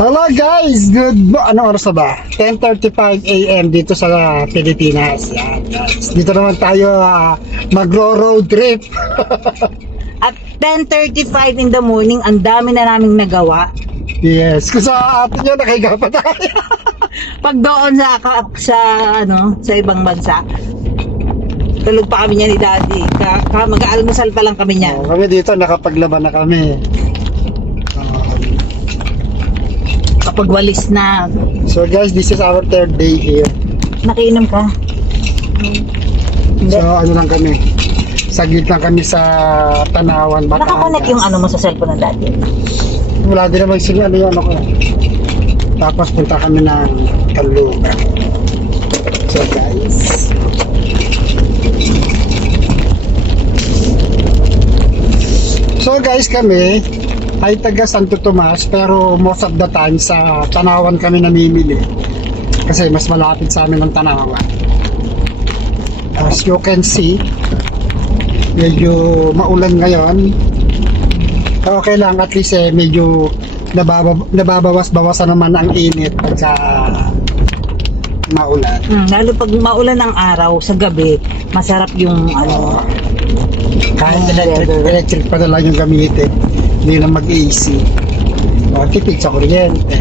Hello guys! Anong oras na ba? 10:35 AM dito sa Pilipinas. Yan guys. Dito naman tayo magro-road trip. At 10:35 in the morning, ang dami na naming nagawa. Yes. Kung sa atin nyo, nakahiga pa tayo. Pag doon sa ibang bansa, tulog pa kami niya ni Daddy. Mag-aalmusal pa lang kami niya. Kami dito, nakapaglaban na kami. Kapag walis na, So guys, this is our third day here. nakiinom ka. So ano lang kami, saglit lang kami sa Tanawan, Batangas. Nakakonect yung ano mo sa cellphone ng Daddy. Wala din naman sila, ano yun ako. Tapos punta kami ng Caloocan. So guys, kami ay taga Santo Tomas, pero most of the time sa Tanawan kami namimili kasi mas malapit sa amin ang Tanawan. As you can see, medyo maulan ngayon. Okay lang, at least medyo nababawas-bawasan naman ang init pagka maulan. Lalo pag maulan ng araw, sa gabi, masarap yung Kahit electric pa na lang yung gamitin, hindi na mag-AC. O, tipid sa kuryente.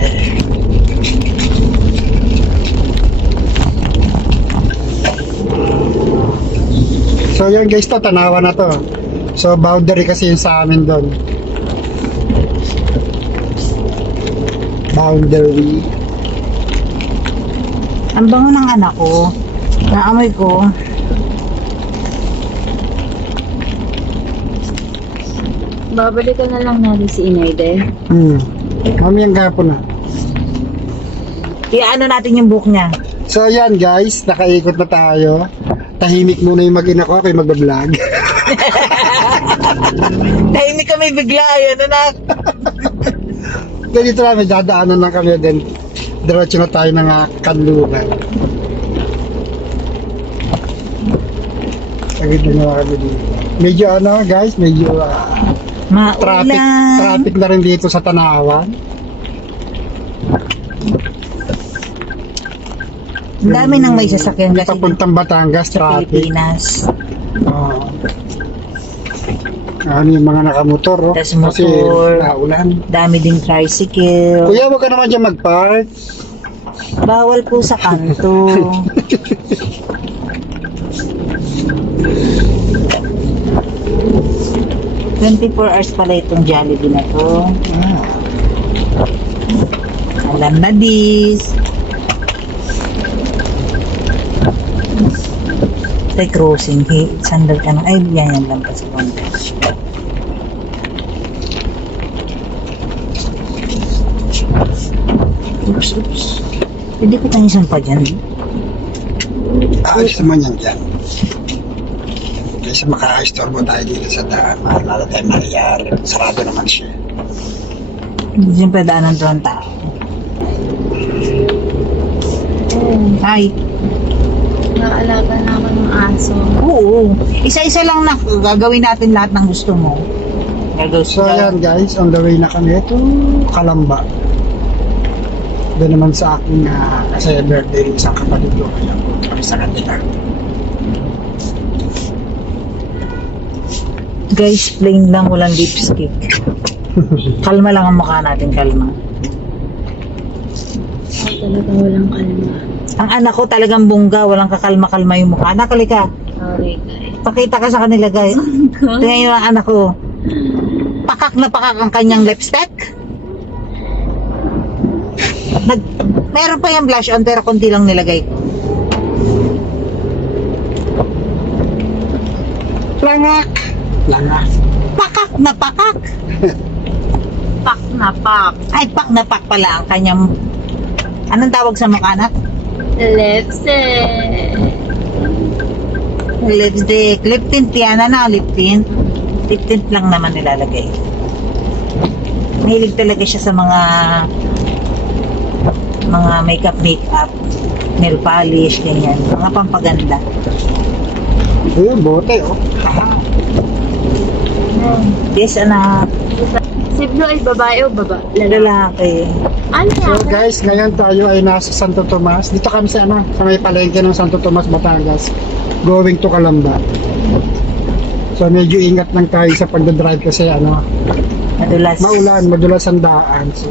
So yun guys, to Tanawan na to. So boundary kasi yun sa amin doon. Boundary. ang bango ng anak ko. Naamoy ko. Babalikan na lang natin si Inay de. Mamayang gapon na. Iano natin yung book niya. So yan guys, nakaikot na tayo. Tahimik muna yung mag-ina ko, ako'y mag-vlog. Tahimik kami bigla. Ayan, anak. Dito lang, may dadaanan lang kami din. Diretso na tayo ng Caloocan. Saglit na kami dito. Medyo guys, medyo traffic na rin dito sa Tanawan. Ang dami nang may sasakyan kasi Papuntang Batangas, sa traffic. Pilipinas. Ano yung mga nakamotor, oh? Tas Kasi motor. naulan. Dami ding tricycle. Kuya, huwag ka naman dyan mag-park. Bawal po sa kanto. $24 pala itong Jollibee na to. Alam na dis. Tay crossing. Hey, sandal ka na. Ay, yan lang pa sa konti. Oops. Hindi ko tangisan pa dyan. Ayos naman yan dyan. Kasi maka-istorbo tayo dito sa daan. Maalala tayo mangyayari. Sarado naman siya. Hindi dyan pwedaanan doon tao. Hi. Naalaga na ako ng aso. Oo. Isa-isa lang na gagawin natin lahat ng gusto mo. So ayan guys, on the way na kami. Ito, Kalamba. Doon naman sa akin kasi birthday rin isang kapatid ko. Kaya kami sa kanila. Guys, plain lang, walang lipstick. Kalma lang ang mukha natin, kalma. Ako talagang walang kalma. Ang anak ko talagang bungga, walang kakalma-kalma yung mukha. Anak, halika. Sorry guys. Pakita ka sa kanila, guys. Tingnan yung anak ko. Pakak na pakak ang kanyang lipstick. Meron pa yung blush on, pero konti lang nilagay ko. Langak! Pakak na pakak. Pak na pak. Ay, pak na pak pala ang kanyang... Anong tawag sa mukha, anak? Lipstick. Lipstick. Lip tint yan, lip tint. Lip tint lang naman nilalagay. Mahilig talaga siya sa mga makeup, nail polish, ganyan. Mga pampaganda. Ito yung bote, oh. Yes, anak. Si Blue ay babae o baba? Lalaki. Ano So yan? guys, ngayon tayo ay nasa Santo Tomas. Dito kami sa sa may palengke ng Santo Tomas, Batangas. Going to Calamba. So medyo ingat lang tayo sa pagdadrive kasi Madulas. madulas ang daan. So,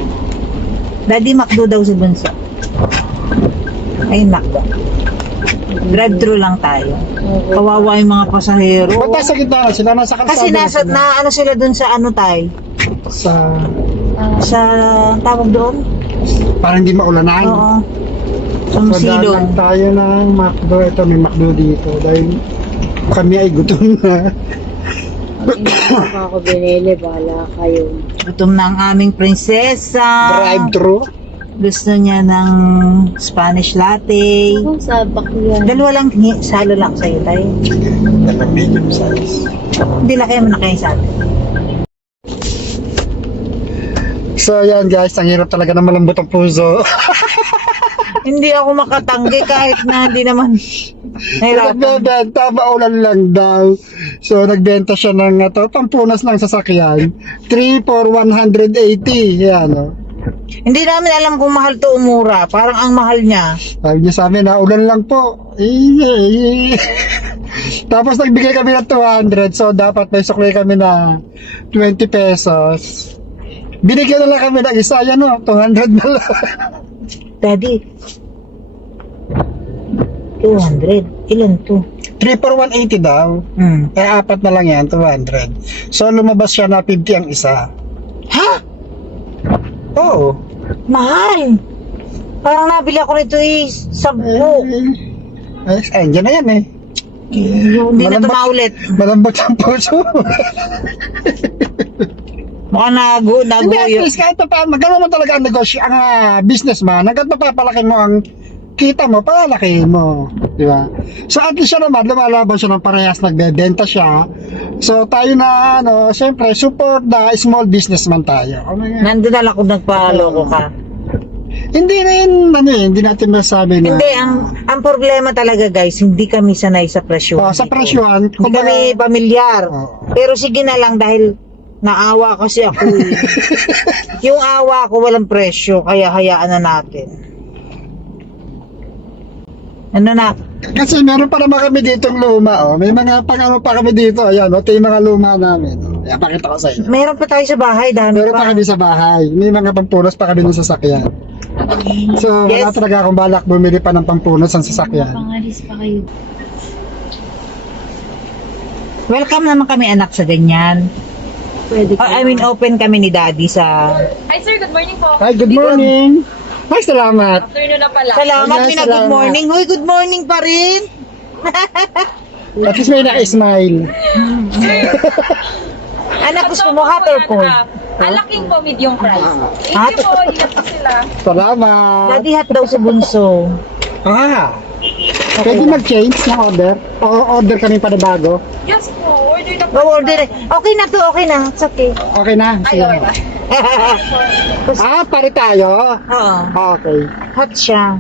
Daddy, McDo daw si Bunso. Ayun, McDo. Drive-thru lang tayo. Kawawa yung mga pasahero. ba't tayo sa gitna? Sila nasa kalsada. Kasi nasa, na ano sila dun sa ano tayo? sa Sa tawag doon? para hindi maulanan. Oo. Sa So daan silong. lang tayo ng McDo. Ito may McDo dito. Dahil kami ay gutom na. Hindi ako binili, bahala kayo. Gutom na ang aming prinsesa. Drive-thru. Gusto niya ng Spanish latte. Kung sabak yan. Dalawa lang, salo lang sa'yo tayo. Dalang medium size. Hindi na kayo manakain sa atin. So yan guys, ang hirap talaga ng malambot ang puso. Hindi ako makatanggi kahit na hindi naman nahirapan. Nagbebenta, maulan lang daw. So nagbenta siya ng pampunas ng sasakyan. 3 for 180. Yan Hindi namin alam kung mahal to o mura. Parang ang mahal niya. Sabi niya sa amin, ulan lang po. Tapos nagbigay kami ng 200. So dapat may sukli kami na 20 pesos. Binigyan na lang kami ng isa. Yan 200 na lang. Daddy, 200. Ilan to? 3 for 180 daw. Kaya apat na lang yan, 200. So lumabas siya na 50 ang isa. Ha? Oo. Mahal! Parang nabili ako nito 10. Andyan na yan eh. Hindi na ito maulit. Malambot ang puso. Mukhang Hindi, at naguyo. least kahit pa magkano mo talaga ang negosyo, ang businessman, hanggat mapapalaki mo ang kita mo, palaki mo. Di ba? So at least siya naman, lumalaban siya ng parehas, nagbebenta siya. So tayo na, siyempre, support the small businessman tayo. Nandun na lang kung nagpaloko ka. Hindi na yun, hindi natin masabi na. Hindi, ang problema talaga guys, hindi kami sanay sa presyo. Sa presyohan, Hindi kami pamilyar. Oo. Pero sige na lang dahil naawa kasi ako. Yung awa ko walang presyo, kaya hayaan na natin. Ano na? Kasi meron pa naman kami ditong luma, may mga pang pa kami dito, ayan, ito yung mga luma namin. Ayan, pakita ko sa inyo. Meron pa tayo sa bahay, dami Meron pa pa. kami sa bahay. May mga pampunas pa kami ng sasakyan. So, wala Yes. talaga akong balak bumili pa ng pampunas ng sasakyan. Pangalis pa kayo. Welcome naman kami anak sa ganyan. Pwede I mean, open kami ni Daddy sa... Hi sir, good morning po. Hi, good morning! Ay, salamat! Afternoon na pala. Salamat, Yes, Mina, good salamat. morning. Hoy, good morning pa rin. At least may naka-smile. Anak, gusto mo hot or cold? Alaking po, medium price. Hot? Thank you po, ingat po sila. Salamat! Daddy, hot daw sa bunso. Pwede mag-change ng order? O order kami pa na bago? Yes po, order na po. Go order. Okay na to, okay na. It's okay. Okay na? Ay, okay na. Pare tayo? Oo. Okay. Hot siya.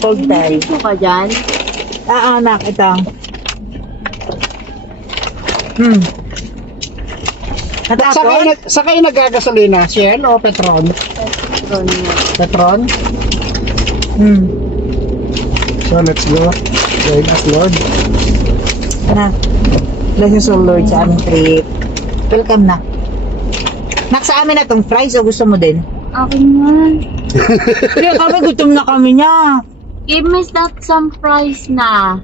Cold tayo. Dito ka dyan. Anak, ito. Natapos? Sa kayo nagagasolina? Shell o Petron? Petron? So let's go. Join us, Lord. Na. Bless us, O Lord, sa aming trip. Welcome na. Nak, sa amin na tong fries o gusto mo din? Akin nga. Kaya kami, gutom na kami niya. Give me that some price na.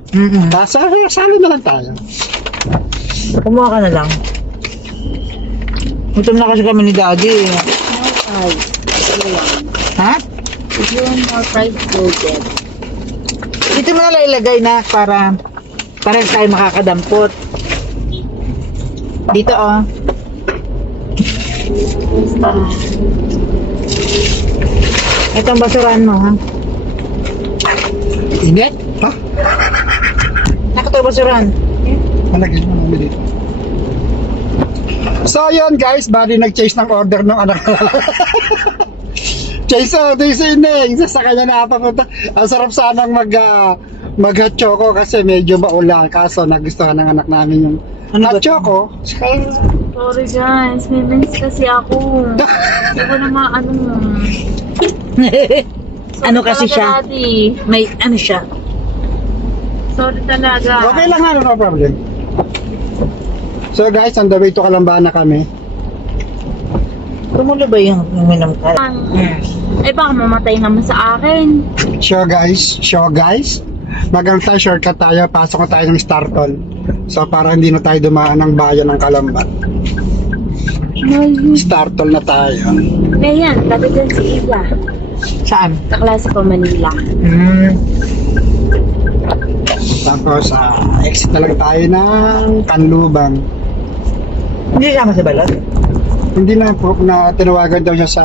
Salo na lang tayo. Kumuha ka na lang. Gutom na kasi kami ni Daddy. No price. Ito lang. Ha? If you want more price, go get. Dito mo na lang ilagay na para tayo makakadampot. Dito oh. Ito ang basurahan mo ha. Init? Ha? Nakito basurahan. Malagay mo namin dito. So yun guys, bali nag-chase ng order ng anak ko. Chase ito yung sineng. Sa kanya na papunta. Ang sarap sanang mag-hot choco kasi medyo maulan. Kaso nagustuhan ng anak namin yung Ano ba hot to? choco. Sorry guys, may mens kasi ako. Hindi ko na maano. Ano kasi talaga, siya? Daddy. May ano siya? Sorry talaga. Okay lang, no problem. So guys, on the way to Calamba na kami. Tumulo ba yung uminom ka? Eh baka mamatay naman sa akin. So guys, magang tayo, shortcut tayo, pasok na tayo ng Startol. So para hindi na tayo dumaan ng bayan ng Calamba. Startol na tayo. Ngayon, tabi dyan si Ida. Saan? Sa klase ko Manila. Tapos exit na lang tayo ng Canlubang. Hindi sama sa balot? Hindi na po, na tinawagan daw siya sa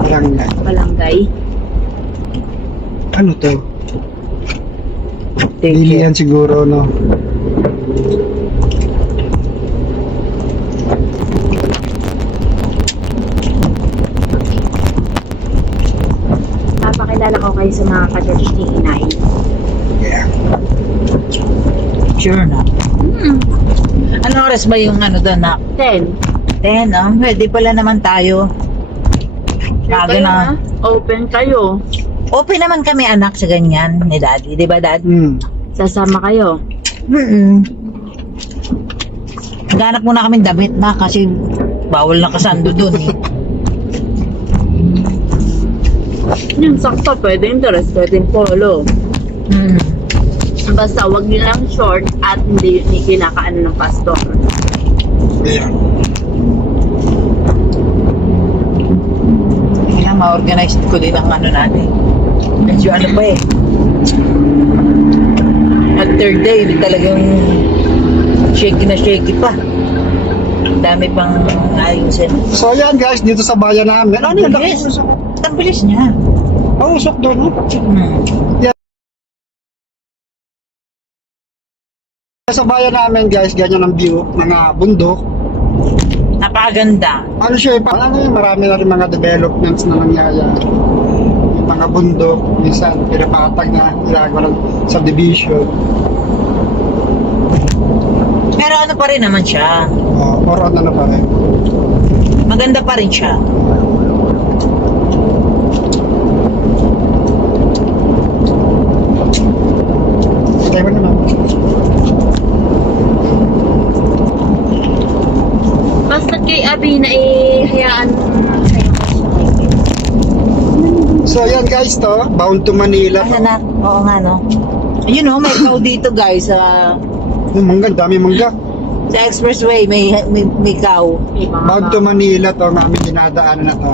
barangay. Balangay. Ano to? Take Lilian siguro, no? Papakilala ko kayo sa mga ka-church ni Inay. Yeah. Sure na. Anong oras ba yung ano doon na? 10. 10, pwede pala naman tayo. Bago na. Open kayo. Open naman kami anak sa ganyan ni Daddy. Di ba Dad? Sasama kayo. Naghanap muna kami damit na kasi bawal na kasando doon. Yung sakto, pwedeng dress, pwedeng polo. Basta wag nilang short at hindi kinakaano ng pastor. Yeah. Kaya ma-organize ko din ang ano natin. Medyo ano pa eh. At third day, talagang shaky na shaky pa. Dami pang ayusin. So yan guys, dito sa bayan namin. Ano yun? Bilis. Ang bilis niya. Pausok doon. Sa bayan namin guys, ganyan ang view, mga bundok. Napakaganda. Ano siya, ano yun, marami na rin mga developments na nangyayari. Yung mga bundok, minsan pinapatag na ginagawa ng subdivision. Pero ano pa rin naman siya. Or ano na pa rin. Maganda pa rin siya. Tayo naman. Basta kay Abi na hayaan mo So yan guys to, bound to Manila. Ano na? Oo nga no. Ayun oh, may cow dito guys. Yung mangga, dami mangga. Sa expressway may cow. Bound to Manila to, namin dinadaanan na to.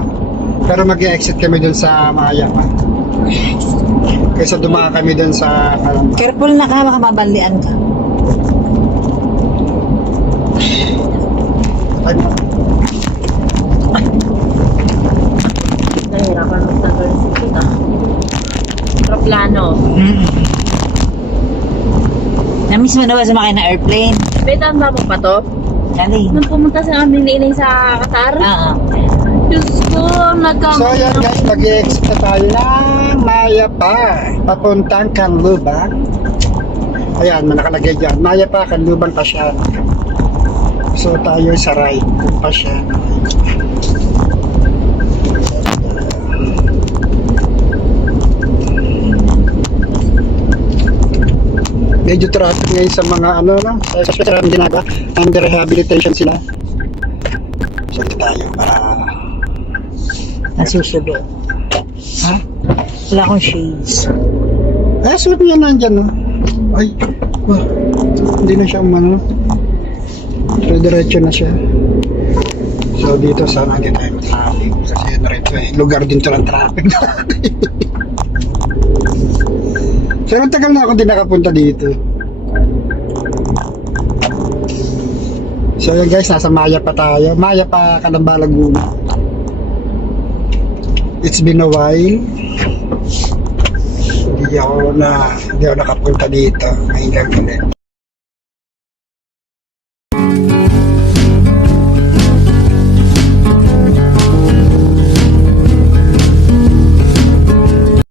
Pero mag-exit kami dun sa Maya pa. Kaysa dumaan kami dun sa Calamba. Careful na ka, baka mabanlian ka. Nahirapan magtagal sa kita. Aeroplano. Namiss mo na ba sumakay na airplane? Betan ba mo pa to? Dali. Nung pumunta sa amin ni Inay sa Qatar? Oo. Diyos ko, So yan guys, mag-exit na tayo ng Maya pa. Papuntang Canlubang. Ayan, nakalagay dyan. Maya pa, Canlubang pa siya. So tayo sa right pa siya. Medyo traffic ngayon sa mga ano na, sa maraming ginagawa, under rehabilitation sila. So ito tayo para Nasusubo. ha? Wala akong shades. Suot niya nandyan, no? Ay, wah, hindi na siya umano. So, diretso na siya. So, dito sana hindi tayo traffic. Kasi diretso eh, lugar din to ng traffic. So, tagal na ako din nakapunta dito. So, yan guys, nasa Maya pa tayo. Maya pa, Calamba, Laguna. It's been a while. Hindi ako nakapunta dito. Ngayon lang ulit.